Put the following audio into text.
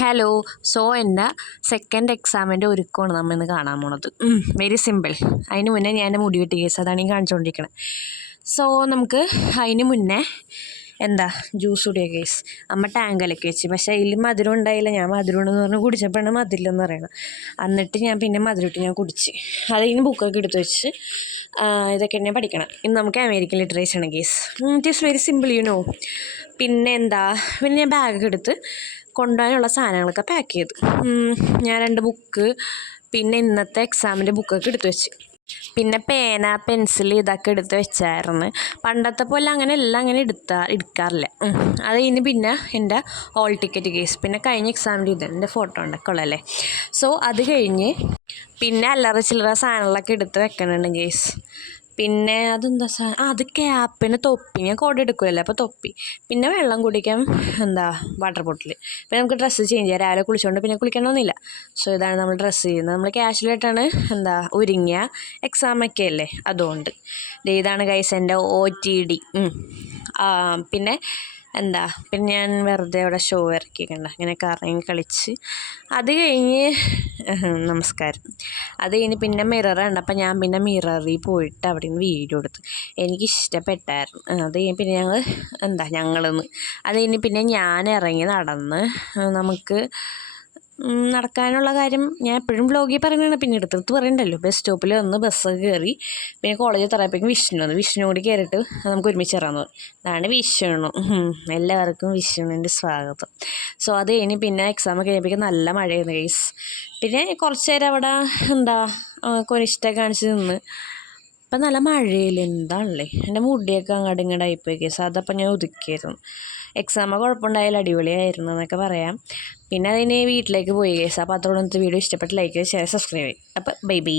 Hello. So എൻ്റെ second എക്സാമിൻ്റെ ഒരുക്കമാണ് നമ്മൾ ഇന്ന് കാണാൻ പോണത്. Very simple. അതിന് മുന്നേ ഞാൻ എൻ്റെ മുടി വെട്ടി കേസ് അതാണ് ഈ കാണിച്ചുകൊണ്ടിരിക്കുന്നത്. സോ നമുക്ക് അതിന് മുന്നേ ജ്യൂസ് കുടിയ കേസ് അമ്മ ടാങ്കലൊക്കെ വെച്ച്, പക്ഷേ അതിൽ മധുരം ഉണ്ടായില്ല. ഞാൻ മധുരം ഉണ്ടെന്ന് പറഞ്ഞ് കുടിച്ചപ്പോഴാണ് മധുരമില്ലെന്ന് പറയണം. എന്നിട്ട് ഞാൻ പിന്നെ മധുരമിട്ട് ഞാൻ കുടിച്ച് അതിന് ബുക്കൊക്കെ എടുത്ത് വെച്ച് ഇതൊക്കെ തന്നെ പഠിക്കണം. ഇന്ന് നമുക്ക് അമേരിക്കൻ ലിറ്ററേച്ചർ ആണ് case. It is very simple പിന്നെ ഞാൻ ബാഗൊക്കെ എടുത്ത് കൊണ്ടുപോകാനുള്ള സാധനങ്ങളൊക്കെ പാക്ക് ചെയ്ത് ഞാൻ 2 ബുക്ക് പിന്നെ ഇന്നത്തെ എക്സാമിൻ്റെ ബുക്കൊക്കെ എടുത്ത് വെച്ച്, പിന്നെ പേന പെൻസിൽ ഇതൊക്കെ എടുത്ത് വെച്ചായിരുന്നു. പണ്ടത്തെ പോലെ അങ്ങനെ എല്ലാം അങ്ങനെ എടുക്കാറില്ല. അത് കഴിഞ്ഞ് പിന്നെ എൻ്റെ ഹോൾ ടിക്കറ്റ് കേസ്, പിന്നെ കഴിഞ്ഞ എക്സാമിൻ്റെ എൻ്റെ ഫോട്ടോ ഉണ്ടൊക്കെ ഉള്ളല്ലേ. സോ അത് കഴിഞ്ഞ് പിന്നെ അല്ലറ ചില്ലറ സാധനങ്ങളൊക്കെ എടുത്ത് വെക്കണുണ്ട് കേസ്. പിന്നെ അത് ക്യാപ്പിന് തൊപ്പി, ഞാൻ കോഡ് എടുക്കുമല്ലോ അപ്പോൾ തൊപ്പി, പിന്നെ വെള്ളം കുടിക്കാൻ വാട്ടർ ബോട്ടിൽ, പിന്നെ നമുക്ക് ഡ്രസ്സ് ചേഞ്ച് ചെയ്യാം. രാവിലെ കുളിച്ചുകൊണ്ട് പിന്നെ കുളിക്കണമെന്നില്ല. സോ ഇതാണ് നമ്മൾ ഡ്രസ്സ് ചെയ്യുന്നത്. നമ്മൾ ക്യാഷ്വലായിട്ടാണ് ഒരുങ്ങിയ എക്സാമൊക്കെ അല്ലേ, അതുകൊണ്ട് ഇതാണ് ഗൈസ് എൻ്റെ OTD. പിന്നെ ഞാൻ വെറുതെ അവിടെ ഷോ ഇറക്കിക്കണ്ട ഇങ്ങനെ കറങ്ങി കളിച്ച്. അത് കഴിഞ്ഞ് നമസ്കാരം. അത് കഴിഞ്ഞ് പിന്നെ മിററുണ്ട്. അപ്പം ഞാൻ പിന്നെ മിററിൽ പോയിട്ട് അവിടെ നിന്ന് വീഡിയോ എടുത്തു. എനിക്കിഷ്ടപ്പെട്ടായിരുന്നു. അത് കഴിഞ്ഞ് പിന്നെ അത് കഴിഞ്ഞ് പിന്നെ ഞാൻ ഇറങ്ങി നടന്ന് നമുക്ക് നടക്കാനുള്ള കാര്യം ഞാൻ എപ്പോഴും വ്ലോഗിൽ പറയുന്നതാണ്, പിന്നെ എടുത്തെടുത്ത് പറയണ്ടല്ലോ. ബസ് സ്റ്റോപ്പിൽ വന്ന് ബസ്സൊക്കെ കയറി പിന്നെ കോളേജിൽ തറയപ്പോഴേക്കും വിഷ്ണു കൂടി കയറിയിട്ട് നമുക്ക് ഒരുമിച്ച് ഇറങ്ങുന്നു. അതാണ് വിഷ്ണു. എല്ലാവർക്കും വിഷ്ണുവിൻ്റെ സ്വാഗതം. സോ അത് കഴിഞ്ഞ് പിന്നെ എക്സാമൊക്കെ കഴിയുമ്പോഴേക്കും നല്ല മഴയായിരുന്നു ഗൈസ്. പിന്നെ കുറച്ച് നേരം അവിടെ കൊനിഷ്ടൊക്കെ കാണിച്ച് നിന്ന്. ഇപ്പം നല്ല മഴയില്ല, എന്താണല്ലേ എൻ്റെ മുടിയൊക്കെ അങ്ങോട്ട് ഇങ്ങോട്ടായിപ്പോയി കേസ്. അതപ്പം ഞാൻ ഒതുക്കിയായിരുന്നു. എക്സാം കുഴപ്പമുണ്ടായാലും അടിപൊളിയായിരുന്നു എന്നൊക്കെ പറയാം. പിന്നെ അതിന് വീട്ടിലേക്ക് പോയി കേസ്. അപ്പോൾ അതോടൊന്ന് വീഡിയോ ഇഷ്ടപ്പെട്ട് ലൈക്ക് ചെയ്ത് ഷെയർ സബ്സ്ക്രൈബ് ചെയ്യും. അപ്പോൾ ബൈ.